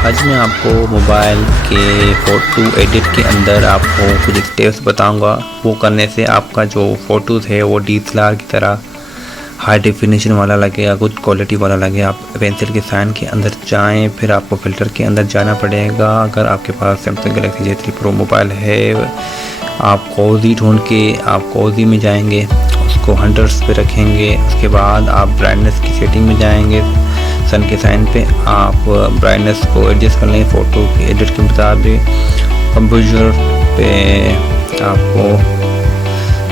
आज मैं आपको मोबाइल के फ़ोटो एडिट के अंदर आपको कुछ स्टेप्स बताऊंगा। वो करने से आपका जो फ़ोटोज़ है वो DSLR की तरह हाई डेफिनेशन वाला लगेगा, गुड क्वालिटी वाला लगेगा। आप पेंसिल के साइन के अंदर जाएं, फिर आपको फ़िल्टर के अंदर जाना पड़ेगा। अगर आपके पास Samsung Galaxy J3 pro mobile है, आप 𝐌𝐫 ढूंढ के आप 𝐌𝐫 में जाएंगे, उसको 100 पे रखेंगे। उसके बाद आप ब्राइटनेस की सेटिंग में जाएंगे, सन के साइन पे आप ब्राइटनेस को एडजस्ट कर लेंगे फ़ोटो की एडिट के मुताबिक। कंपोजर पे आपको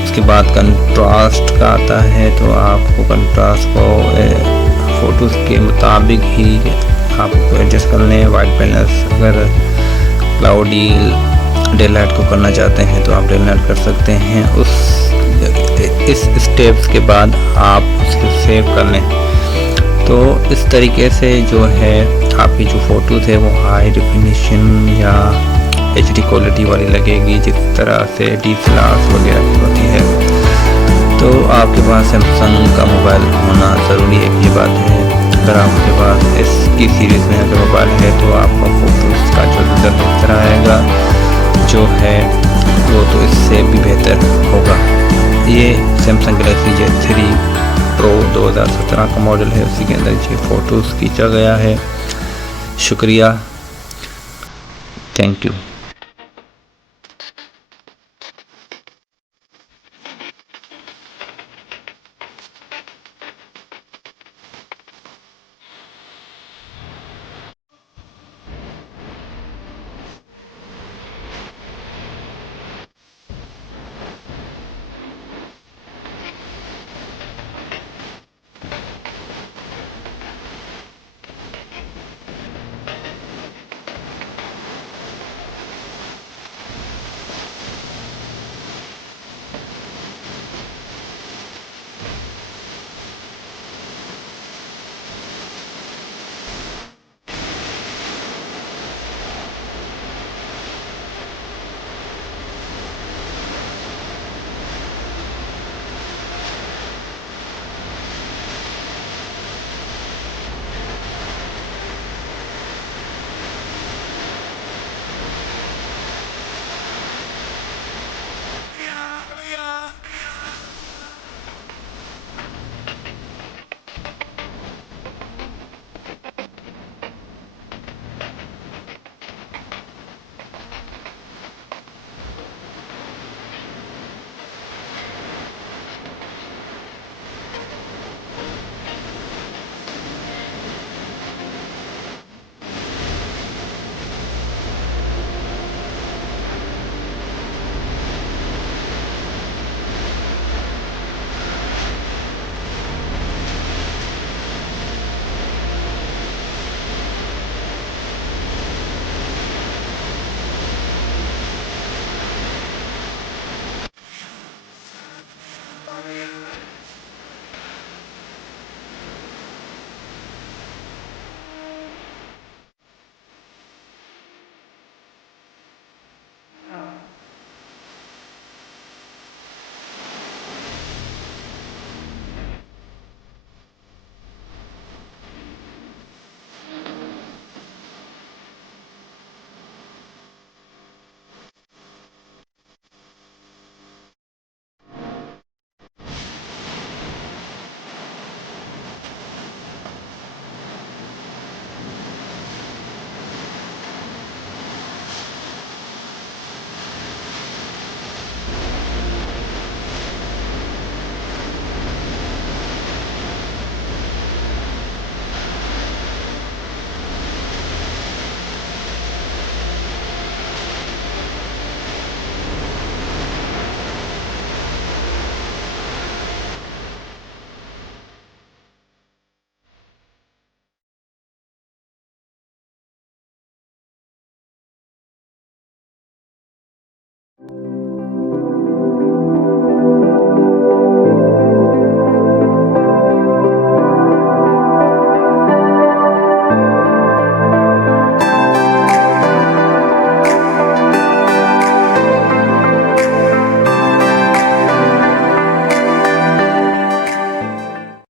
उसके बाद कंट्रास्ट का आता है, तो आपको कंट्रास्ट को फ़ोटोज़ के मुताबिक ही आपको एडजस्ट कर लें। वाइट बैलेंस अगर क्लाउडी डे लाइट को करना चाहते हैं तो आप डे लाइट कर सकते हैं। इस स्टेप्स के बाद आप उसको सेव कर लें। तो इस तरीके से जो है आपकी जो फ़ोटोज़ है वो हाई डेफिनेशन या HD क्वालिटी वाली लगेगी, जिस तरह से DSLR वगैरह की होती है। तो आपके पास सैमसंग का मोबाइल होना ज़रूरी है, ये बात है। अगर आपके पास इसकी सीरीज़ में अगर मोबाइल है तो आपका फ़ोटोज़ का जो रिजल्ट इस तरह आएगा जो है वो तो इससे भी बेहतर होगा। ये सैमसंग गैलेक्सी J3 प्रो 2017 का मॉडल है, उसी के अंदर ये फ़ोटोज़ खींचा गया है। शुक्रिया, थैंक यू।